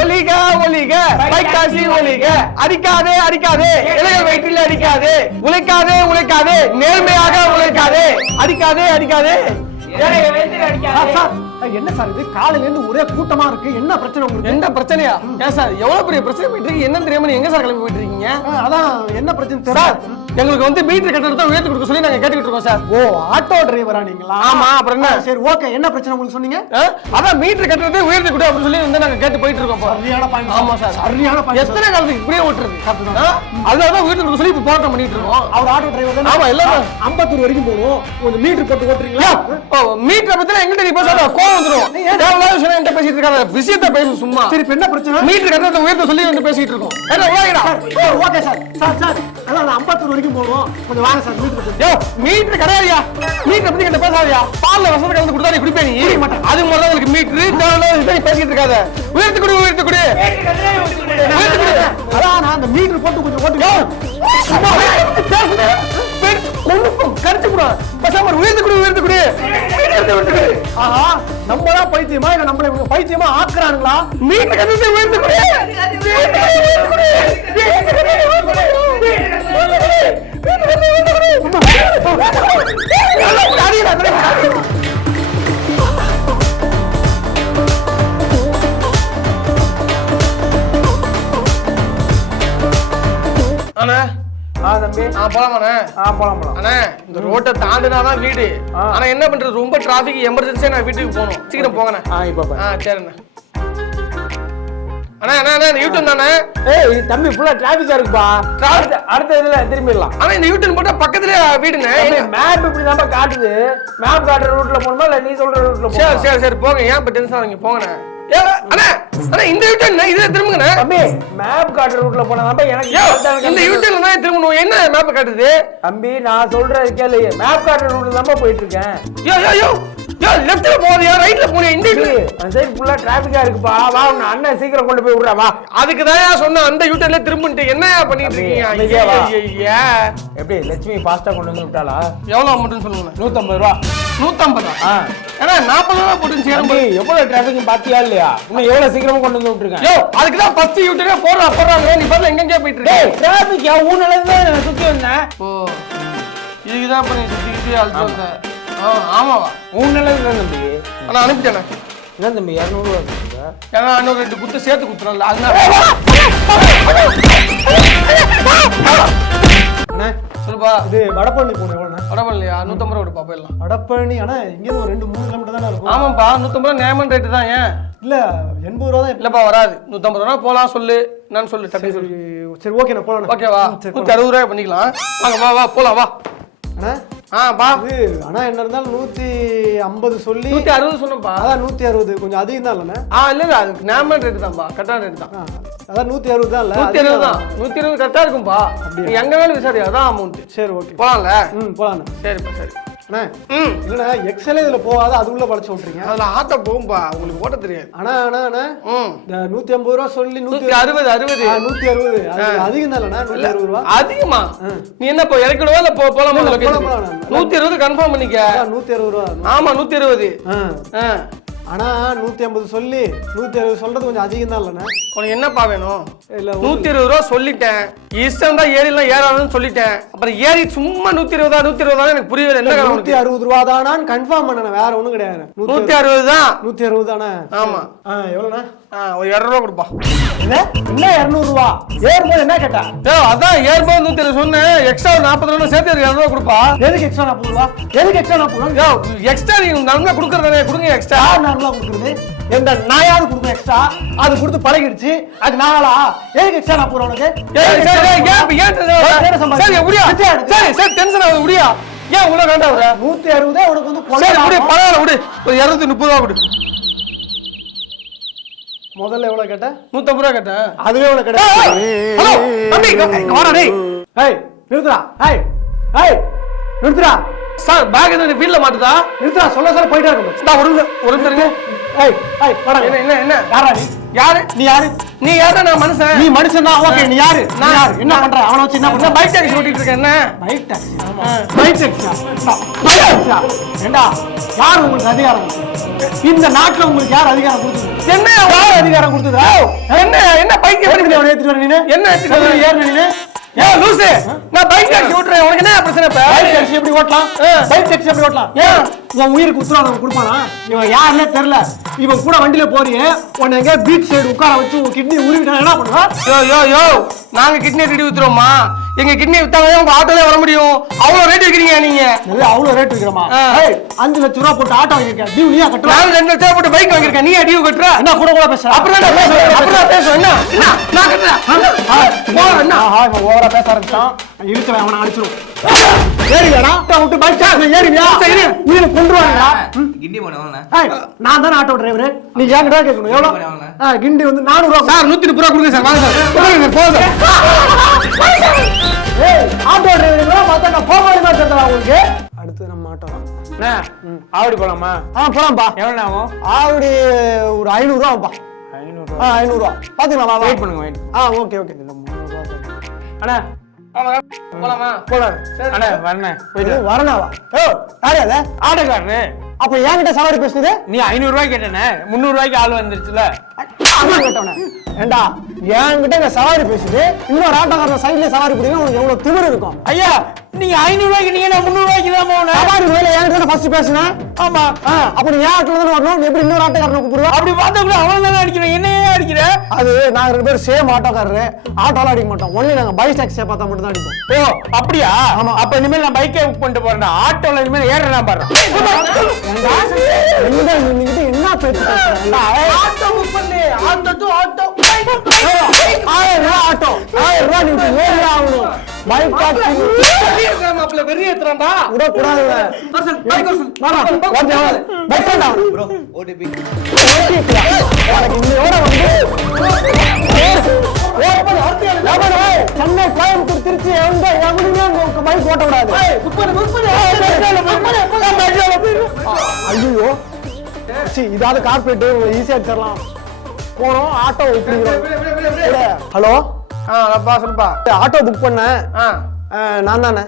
ஒலிக ஒலிக பைக்காசி ஒலிக அடிக்காதே அடிக்காதே இளைஞர் வயிற்றில் அடிக்காதே உழைக்காதே உழைக்காதே நேர்மையாக உழைக்காதே அடிக்காதே அடிக்காதே என்ன சார் இது காலையில இருந்து ஒரே கூட்டமா இருக்கு என்ன பிரச்சனை உங்களுக்கு என்ன பிரச்சனையா ஏன் சார் எவ்வளவு பெரிய பிரச்சனை போயிட்டு இருக்கு என்னன்னு தெரியாம நீங்க எங்க சார் கிளம்பி போயிட்டு இருக்கீங்க அதான் என்ன பிரச்சனை சார் தெரியல எங்களுக்கு வந்து மீட்டர் கட்டணத்தை உயர்த்தி கொடுக்க சொல்லி நாங்க கேட்டுக்கிட்டு இருக்கோம் சார் ஓ ஆட்டோ டிரைவரா நீங்களா ஆமா அப்புறம் என்ன சரி ஓகே என்ன பிரச்சனை உங்களுக்கு சொன்னீங்க அதான் மீட்டர் கட்டணத்தை உயர்த்தி கொடு அப்படின்னு சொல்லி வந்து நாங்க கேட்டு போயிட்டு இருக்கோம் சரியான பாயிண்ட் ஆமா சார் சரியான பாயிண்ட் எத்தனை காலத்துக்கு இப்படியே ஓட்டுறது அதனாலதான் உயர்த்தி கொடுக்க சொல்லி இப்ப போராட்டம் பண்ணிட்டு இருக்கோம் அவர் ஆட்டோ டிரைவர் தான் ஆமா எல்லாரும் அம்பத்தூர் வரைக்கும் போகணும் கொஞ்சம் மீட்டர் போட்டு ஓட்டுறீங்களா மீட்டரை பத்தி எங்கிட்ட நீ பேசாத கோவம் வந்துரும் தேவையில்லாத விஷயம் என்கிட்ட பேசிட்டு இருக்காத விஷயத்த பேசு சும்மா சரி இப்ப என்ன பிரச்சனை மீட்டர் கட்டணத்தை உயர்த்த சொல்லி வந்து பேசிட்டு இருக்கோம் ஓகே சார் சார் சார் அதான் அம்பத்தூர் வரைக்கும் போகணும் கொஞ்சம் வாங்க சார் மீட்டர் யோ மீட்டர் கிடையாதுயா மீட்டர் பத்தி கிட்ட பேசாதயா பால்ல வசதி கலந்து கொடுத்தா நீ குடிப்பே நீ அது முதல்ல உங்களுக்கு மீட்டர் தேவையில்லாத பேசிட்டு இருக்காத உயர்த்தி கொடு உயர்த்தி கொடு அதான் நான் அந்த மீட்டர் போட்டு கொஞ்சம் ஓட்டுங்க கடிச்சு கூட பேசாம உயர்த்தி கொடு உயர்த்தி கொடு ஆஹா நம்ம தான் பைத்தியமா இல்ல நம்மள இவங்க பைத்தியமா ஆக்குறானுங்களா மீட்டர் கட்டணத்தை உயர்த்தி கொடு அண்ணா தம்பி போலாமாண்ணே போலாம் போலாம் அண்ணா இந்த ரோட்டை தாண்டினாதான் வீடு ஆனா என்ன பண்றது ரொம்ப டிராபிக் எமர்ஜென்சியா நான் வீட்டுக்கு போகணும் சீக்கிரம் போங்கண்ணே இப்ப சரிண்ணே அண்ணா அண்ணா இந்த யூட்டன் தானே ஏய் தம்பி ஃபுல்லா டிராபிக்கா இருக்குப்பா அடுத்த இதுல திரும்பிடலாம் ஆனா இந்த யூட்டன் போட்டா பக்கத்துல வீடுண்ணே மேப் இப்படி தான் காட்டுது மேப் காட்டுற ரூட்ல போகணுமா இல்ல நீ சொல்ற ரூட்ல போகணுமா சரி சரி சரி போங்க ஏன் இப்ப டென்ஷன் ஆவீங்க போங்கண்ணே அண்ணா அண்ணா இந்த யூட்டன் இதுல திரும்புங்கண்ணே தம்பி மேப் காட்டுற ரூட்ல போனா தான் எனக்கு இந்த யூட்டன்ல தான் திரும்பணும் என்ன மேப் காட்டுது தம்பி நான் சொல்றது கேளு மேப் காட்டுற ரூட்ல தான் போயிட்டு இருக்கேன் யோ யோ யோ யோ லெஃப்ட்ல போறியா ரைட்ல போறியா இந்த அந்த சைடு ஃபுல்லா டிராபிக்கா இருக்குப்பா வா உங்க அண்ணன் சீக்கிரம் கொண்டு போய் விடுறா வா அதுக்கு தான் சொன்ன அந்த யூட்டன்ல திரும்பிட்டு என்னயா பண்ணிட்டு இருக்கீங்க ஐயா எப்படி லட்சுமி ஃபாஸ்டா கொண்டு வந்து விட்டாளா எவ்வளவு அமௌண்ட்னு சொல்லுங்க 150 ரூபா 150 ஏன்னா 40 ரூபா போட்டு சேரும் எவ்வளவு டிராபிக் பாத்தியா இல்லையா இன்னும் எவ்வளவு சீக்கிரமா கொண்டு வந்து விட்டுருக்கேன் யோ அதுக்கு தான் ஃபர்ஸ்ட் யூட்டனே போறாங்க நீ பாரு எங்க போயிட்டு இருக்க டிராபிக் ஊனல தான் சுத்தி வந்தேன் ஓ இதுக்கு தான் பண்ணி சுத்திக்கிட்டு அழுத்து வந்தேன் ஆமாவா ஊனல தான் தம்பி நான் அனுப்பிட்டேனே என்ன தம்பி 200 ரூபா ஏன்னா இன்னும் 2 குத்து சேர்த்து குத்துறோம்ல அதனால சொல்லுப்பா இது வடபழனி போகணும் எவ்வளோ வடபழனியா 150 ரூபா கொடுப்பா போயிடலாம் வடபழனி ஆனா இங்கே ஒரு 2-3 கிலோமீட்டர் தானே இருக்கும் ஆமாப்பா 150 ரூபா நியாயமான ரேட்டு தான் ஏன் இல்ல 80 ரூபா தான் இல்லப்பா வராது 150 ரூபா போலாம் சொல்லு நான் சொல்லு டக்கு சொல்லு சரி ஓகே நான் போலாம் ஓகேவா 160 ரூபாய் பண்ணிக்கலாம் வாங்க வா வா போலாம் வா அண்ணா பா இது ஆனா என்ன இருந்தாலும் 150 சொல்லி 160 சொன்னப்பா அதான் 160 கொஞ்சம் அதிகம் தான் இல்லண்ணே இல்ல அதுக்கு நியாயமான ரேட்டு தான்ப்பா கரெக்டான ரேட் தான் அதான் 160 தான் இல்ல 160 தான் 120 கரெக்டா இருக்கும்பா நீ எங்க வேணும் விசாரி அதான் அமௌண்ட் சரி ஓகே போலாம்ல போலாம் சரிப்பா சரி அண்ணா இல்லண்ணா எக்ஸலே இதுல போகாத அது உள்ள பழச்சு விட்டுறீங்க அதுல ஆட்ட போகும்பா உங்களுக்கு ஓட்ட தெரியாது அண்ணா இந்த 150 ரூபா சொல்லி 160 160 அதிகம் தான் 160 ரூபா அதிகமா நீ என்ன இப்போ இறக்கிடுவா இல்ல போலாமா 120 கன்ஃபார்ம் பண்ணிக்க 160 ரூபா ஆமா 120 ஆனா 150 சொல்லி 160 சொல்றது கொஞ்சம் அதிகம் தான் இல்லண்ணா உனக்கு என்னப்பா வேணும் இல்ல 120 ரூபா சொல்லிட்டேன் இஷ்டம் தான் ஏறிலாம் ஏறாதுன்னு சொல்லிட்டேன் அப்புறம் ஏறி சும்மா 120 எனக்கு புரியல என்ன 160 ரூபா தானான்னு கன்ஃபார்ம் பண்ணேன் வேற ஒண்ணும் கிடையாது 160 தான் 160 தானே ஆமா எவ்வளவுண்ணா ஒரு 200 ரூபா கொடுப்பா என்ன 200 ரூபா ஏறும்போது என்ன கேட்டா அதான் ஏறும்போது 120 சொன்னேன் எக்ஸ்ட்ரா 40 ரூபா சேர்த்து 200 ரூபா கொடுப்பா எதுக்கு எக்ஸ்ட்ரா 40 ரூபா எதுக்கு எக்ஸ்ட்ரா 40 ரூபா எக்ஸ்ட்ரா நீங்க நல்லா கொடுக்கறதே கொடுங்க எக்ஸ்ட்ரா நார்மலா கொடுக்குறது எந்த நாயாவது கொடுக்கும் எக்ஸ்ட்ரா அது கொடுத்து பழகிடுச்சு அது நாளா எதுக்கு எக்ஸ்ட்ரா நான் போறேன் உனக்கு சரி முடியா சரி சரி டென்ஷன் ஆகுது முடியா ஏன் உள்ள வேண்டாம் 160 உனக்கு வந்து சரி முடி பரவாயில்ல விடு ஒரு 230 ரூபா கொடு முதல்ல எவ்வளவு கேட்ட 150 ரூபா கேட்டேன் அதுவே எவ்வளவு கேட்ட ஹலோ தம்பி வாடா டேய் ஏய் நிறுத்துடா ஏய் ஏய் நிறுத்துடா சார் பேக் என்ன வீட்ல மாட்டுதா நிறுத்துடா சொல்ல போயிட்டே இருக்கணும் ஒரு நிமிஷம் இருங்க ஏய் ஏய் வாடா என்ன யாரா நீ யாரு நீ யாரு? நீ யாரு? நான் மனுஷன். நீ மனுஷன் தான். ஓகே, நீ யாரு? நான் யாரு? என்ன பண்ற? அவனை வச்சு என்ன பண்ற? பைக் டாக்ஸி ஓட்டிட்டு இருக்கேன். என்ன பைக் டாக்ஸி? பைக் டாக்ஸியா? ஏண்டா, யார் உங்களுக்கு அதிகாரம்? இந்த நாட்டுல உங்களுக்கு யார் அதிகாரம் கொடுத்தது? என்ன யார் அதிகாரம் கொடுத்ததா? என்ன பைக் அவனை ஏத்திட்டு வர நீனு? என்ன ஏறு நீனு? ஏன் லூசு? நான் பைக் டாக்ஸி ஓட்டுறேன். உனக்கு என்ன பிரச்சனை? இப்ப பைக் டாக்ஸி எப்படி ஓட்டலாம்? பைக் டாக்ஸி எப்படி ஓட்டலாம்? ஏன் உன் உயிருக்கு உத்தரவாதம் கொடுப்பானா? இவன் யாருன்னே தெரியல. இவன் கூட வண்டியில போறியே, உன்னை எங்க பீச் சைடு உட்கார வச்சு உன் கிட்னி உருவிட்டா என்ன பண்ணுவா? யோ நாங்க கிட்னி ரெடி ஊத்துறோமா? எங்க கிட்னி வித்தாங்க உங்க ஆட்டோல வர முடியும். அவ்வளவு ரேட் விக்கிறீங்க நீங்க. அவ்வளவு ரேட் விக்கிறோமா? 5 லட்சம் ரூபாய் போட்டு ஆட்டோ வாங்கிருக்கேன். டியூ நீயா கட்டுற? நான் 2 லட்சம் ரூபாய் போட்டு பைக் வாங்கிருக்கேன். நீ டியூ கட்டுற? என்ன கூட பேசுற? அப்புறம் நான் பேசுவேன். என்ன நான் கட்டுறேன். என்ன இவன் ஓவரா பேச ஆரம்பிச்சான். இருக்கவன் அவனை அடிச்சிரும். ஏறிடா விட்டு பைக் ஏறியா? உயிரை கொண்டுருவாங்கடா. கிண்டி போனவங்க நான் தானே ஆட்டோ டிரைவர். நீ என்கிட்ட கேட்கணும். எவ்வளவு? கிண்டி வந்து 400 ரூபா சார். 130 ரூபா கொடுங்க சார். வாங்க சார். போதும் ஆட்டோ டிரைவர் பார்த்தா நான் போக மாதிரி சொல்றேன் உங்களுக்கு. அடுத்து நம்ம ஆட்டோ தான். ஆவடி போலாமா? போலாம்ப்பா. எவ்வளவு ஆகும்? ஆவடி ஒரு 500 ரூபாப்பா. 500 ரூபா பாத்துக்கலாம். வெயிட் பண்ணுங்க. வெயிட். Okay okay. அண்ணா போலாமா? போலாம். அண்ணா வரேன். வரனாவா? யாரு அது? ஆட்டோக்காரரு. அப்ப என்கிட்ட சவாரி பேசுது. நீ 500 ரூபாய் கேட்டேனே, 300 ரூபாய்க்கு ஆள் வந்துருச்சுல. ஏண்டா என்கிட்ட இங்க சவாரி பேசுது. இன்னொரு ஆட்டோக்காரன் சைட்ல சவாரி புடிங்க. உனக்கு எவ்வளவு திமிரு இருக்கும்? ஐயா நீங்க 500 ரூபாய்க்கு நீங்க 300 ரூபாய்க்கு தான் போகணும். சவாரி வேலை என்கிட்ட ஃபர்ஸ்ட் பேசுனேன். ஆமா. அப்ப நீ ஏன் ஆட்டோல தான வரணும்? எப்படி இன்னொரு ஆட்டோக்காரனை கூப்பிடுவா? அப்படி பார்த்தா கூட அவன் தானே அடிக்கிறேன். என்னையே அடிக்கிற? அது நாங்க 2 பேரும் சேம் ஆட்டோக்காரரு. ஆட்டோல அடிக்க மாட்டோம். ஒன்லி நாங்க பைக் டாக்ஸியை பார்த்தா மட்டும் தான் அடிப்போம். ஓ அப்படியா? ஆமா. அப்ப இனிமேல் நான் பைக்கே புக் பண்ணிட்டு போறேன்டா. ஆட்டோல இனிமேல் ஏறலாம் பாரு. என்ன பேச்சு பேசுறேன்? ஆட்டோ புக் பண்ணு. Auto to auto. 1000 ரூபாய் ஆட்டோ. 1000 ரூபாய் நீங்க ஏறி ஆகணும். பைக் டாக்ஸி மாப்ள வெறி ஏத்துறான்டா. உட கூடாது. பைக் ப்ரோ ஓடிபி எனக்கு இன்னையோட வந்து சென்னை கோயம்புத்தூர் திருச்சி எங்க எவனுமே உங்க பைக் ஓட்ட கூடாது. ஐயோ இதாவது கார்பரேட் ஈஸியா எடுத்துடலாம். போனோம் ஆட்டோ ஹலோ சொல்லுப்பா. ஆட்டோ புக் பண்ண நான் தானே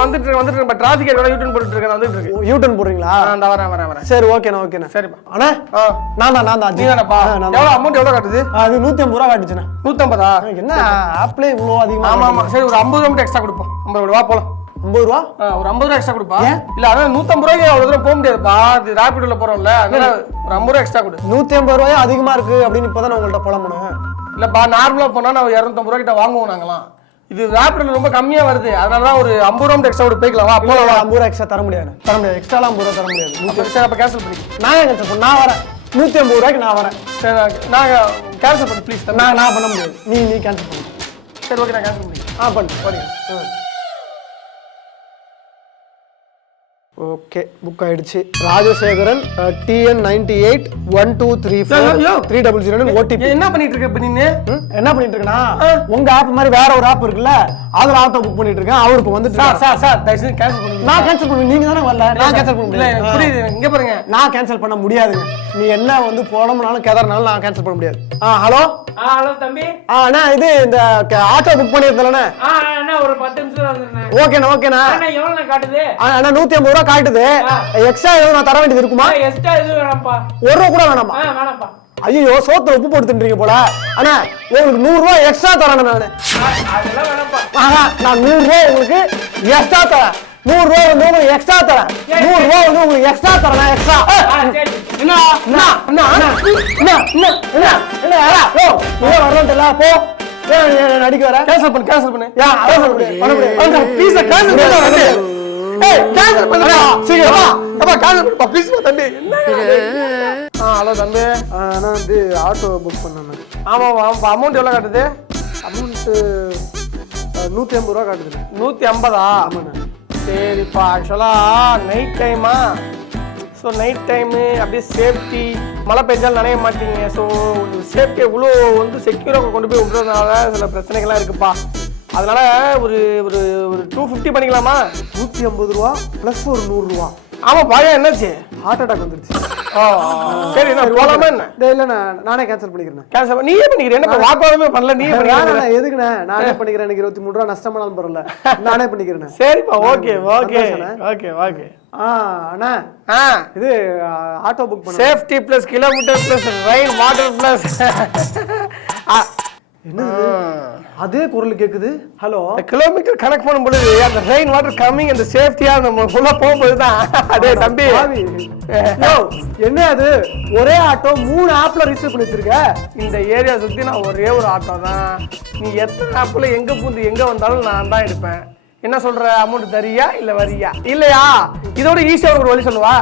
வந்துட்டு டிராபிக் யூட்டன் போட்டுட்டு இருக்கேன். வந்துட்டு இருக்கு. யூட்டன் போடுறீங்களா? வரேன். சரி ஓகேண்ணா. சரிப்பா. அண்ணா நான் தான். நீதானப்பா? எவ்வளவு அமௌண்ட் எவ்வளவு காட்டுது? அது 150 ரூபா காட்டுச்சுண்ணா. 150? என்ன ஆப்ல இவ்வளவு அதிகமா? ஆமா சரி ஒரு 50 ரூபா மட்டும் எக்ஸ்ட்ரா கொடுப்போம். 50 ரூபா போலாம். 50 ரூபா? ஒரு 50 ரூபா எக்ஸ்ட்ரா கொடுப்பா. இல்ல அதான் 150 ரூபாய்க்கு அவ்வளவு தூரம் போக முடியாதுப்பா. இது ராபிடோல போறோம்ல, அதனால ஒரு 50 ரூபா எக்ஸ்ட்ரா கொடு. 150 ரூபாய் அதிகமா இருக்கு அப்படின்னு இப்பதான் உங்கள்ட்ட புலம்பணும். இல்லப்பா நார்மலா போனா நான் 250 ரூபா கிட்ட வாங்குவோம் நாங்களாம். இது ராபிடோல ரொம்ப கம்மியா வருது. அதனாலதான் ஒரு 50 ரூபா மட்டும் எக்ஸ்ட்ரா கொடு. போய்க்கலாம் வா போலாம். 50 ரூபா எக்ஸ்ட்ரா தர முடியாது. எக்ஸ்ட்ரா 50 ரூபா தர முடியாது. சரி அப்ப கேன்சல் பண்ணி. நான் கேன்சல் பண்ண. நான் வரேன். 150 ரூபாய்க்கு நான் வரேன். சரி நாங்க கேன்சல் பண்ணு ப்ளீஸ். நான் பண்ண முடியாது. நீ கேன்சல் பண்ணு. சரி ஓகே நான் கேன்சல் பண்ணி. பண்ணு போறீங்க. ஓகே புக் ஆயிடுச்சு. Rajasekaran TN 98 1234 300 OTP. என்ன பண்ணிட்டு இருக்க இப்ப நீங்க? என்ன பண்ணிட்டு இருக்கனா உங்க ஆப் மாதிரி வேற ஒரு ஆப் இருக்குல்ல, அதுல ஆட்டோ புக் பண்ணிட்டு இருக்கேன். அவரு இப்ப வந்துட்டு சார் தயவு கேன்சல் பண்ணுங்க. நான் கேன்சல் பண்ணுவேன். நீங்க தானே வரல. நான் கேன்சல் பண்ண முடியாது. புரியுது. இங்க பாருங்க நான் கேன்சல் பண்ண முடியாதுங்க. நீ என்ன வந்து போனோம்னாலும் கேதறனாலும் நான் கேன்சல் பண்ண முடியாது. ஹலோ தம்பி. அண்ணா இது இந்த ஆட்டோ புக் பண்ணிருந்தலண்ணே. அண்ணா ஒரு 10 நிமிஷம் வந்துறேன். ஓகேண்ணா. அண்ணா எவ்வளவு காட்டுது? அண்ணா 150 ரூபாய் காட்டுது. எக்ஸ்ட்ரா எதுவும் நான் தர வேண்டியது இருக்குமா? எக்ஸ்ட்ரா எதுவும் வேணாம்ப்பா. 1 ரூபா கூட வேணாமா? வேணாம்ப்பா. ஐயோ சோத்துல உப்பு போட்டு தின்றீங்க போல. அண்ணா உங்களுக்கு 100 ரூபாய் எக்ஸ்ட்ரா தரேன் நானு. அதெல்லாம் வேணாம்ப்பா. நான் 100 ரூபாய் உங்களுக்கு எக்ஸ்ட்ரா தரேன். 100 ரூபாய் வந்து உங்களுக்கு எக்ஸ்ட்ரா தரேன். 100 ரூபாய் வந்து உங்களுக்கு எக்ஸ்ட்ரா தரேன். எக்ஸ்ட்ரா என்ன வரல போ. நடிக்க வர கேன்சல் பண்ணு. ப்ளீஸ் கேன்சல் பண்ணு. கேன்சல் பண்ணுடா சீக்கிரம். அப்பா கேன்சல் பண்ணுப்பா ப்ளீஸ் தம்பி. ஹலோ தம்பி. நான் வந்து ஆட்டோ புக் பண்ணேன். ஆமா அமௌண்ட் எவ்வளவு காட்டுது? அமௌண்ட் 150 ரூபா காட்டுது. 150? ஆமாண்ணா. சரிப்பா ஆக்சுவலா நைட் டைமா, ஸோ நைட் டைமு அப்படியே சேஃப்டி, மழை பெஞ்சாலும் நனைய மாட்டீங்க. ஸோ சேஃப்டி இவ்வளோ வந்து செக்யூராக கொண்டு போய் விடுறதுனால சில பிரச்சனைகள்லாம் இருக்குப்பா. அதனால ஒரு ஒரு ஒரு 250 பண்ணிக்கலாமா? 150 ரூபா ப்ளஸ் ஒரு 100 ரூபா. ஆமாப்பா என்னாச்சு? ஹார்ட் அட்டாக் வந்துருச்சு. சரி நான் போலாமா என்ன இல்ல நானே கேன்சல் பண்ணிக்கிறேன். கேன்சல் நீயே பண்ணிக்கிறேன். என்ன வாக்குவாதமே பண்ணல, நீயே பண்ணிக்கிறேன். எதுக்குண்ணே நானே பண்ணிக்கிறேன். எனக்கு 23 ரூபா நஷ்டமானாலும் பரவாயில்ல, நானே பண்ணிக்கிறேன். சரிப்பா, ஓகே ஓகே ஓகே ஓகே. அண்ணா இது ஆட்டோ புக் பண்ண safety plus kilometre plus rain water plus. என்னது அதே குரல் கேக்குது? ஹலோ, கிலோமீட்டர் கணக்கு பண்ணும் பொழுது அந்த ரெயின் வாட்டர் கம்மிங் அந்த சேஃப்டியா நம்ம ஃபுல்லா போகும்போது தான். அதே தம்பி என்ன அது ஒரே ஆட்டோ 3 ஆப்ல ரிஜிஸ்டர் பண்ணி வச்சிருக்க? இந்த ஏரியா சுத்தி நான் ஒரே ஒரு ஆட்டோ தான். நீ எத்தனை ஆப்ல எங்க பூந்து எங்க வந்தாலும் நான் தான் இருப்பேன். என்ன சொல்ற, அமௌண்ட் தரியா இல்ல வரியா? இல்லையா? இதோட ஈஸியா ஒரு வழி சொல்லுவா.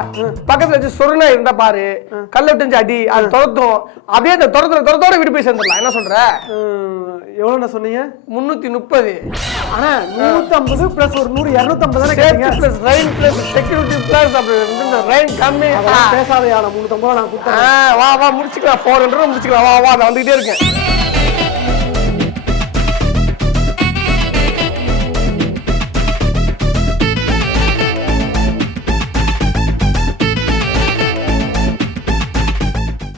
பக்கத்துல வச்சு சொருணா இருந்தா பாரு, கல்ல விட்டு அடி, அது துரத்தும். அப்படியே அந்த துரத்தோட வீடு போய் சேர்ந்துடலாம். என்ன சொல்ற? எவ்வளவு சொன்னீங்க? 330. ஆனா 150 பிளஸ் ஒரு 100 250 தானே கேட்டீங்க. Plus rain plus security plus அப்படி இந்த ரெயின் கம்மி. பேசாதயா, 350 நான் கொடுத்தேன். வா வா முடிச்சுக்கலாம். 400 முடிச்சுக்கலாம். வா வா நான் வந்துகிட்டே இருக்கேன்.